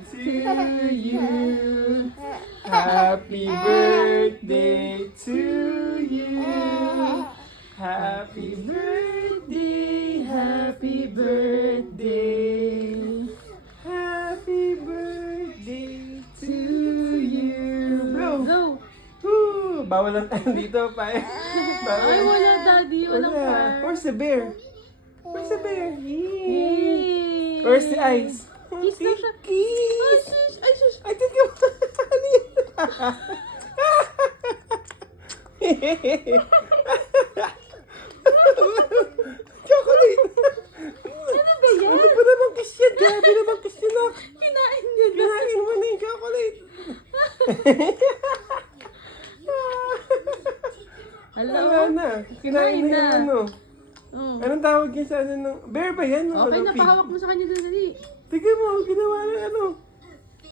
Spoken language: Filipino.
to you. Happy birthday to you. Happy birthday, happy birthday. Happy birthday to you. Bro, Go! bawal ang tayo dito pa eh. Bawal. Ay, wala daddy. Walang Wala. fire. Where's the bear? Where's the bear? Yay. Yay! Where's the ice? Kiss na siya. Ay, Kiss! sus! Ay, sus! I think you... Ano yun? Chocolate! Ano ba yan? Ano ba naman kiss yan? Grabe naman kiss yan ah. Kinain niya na. Kinain mo na yung chocolate. Hello? Wala na. Kinain na yung ano. Oh. Anong tawag yun sa ano? Bear ba yan? Okay Ano, na, pig? pahawak mo sa kanya dun, dali. Tignan mo, ginawa na ano.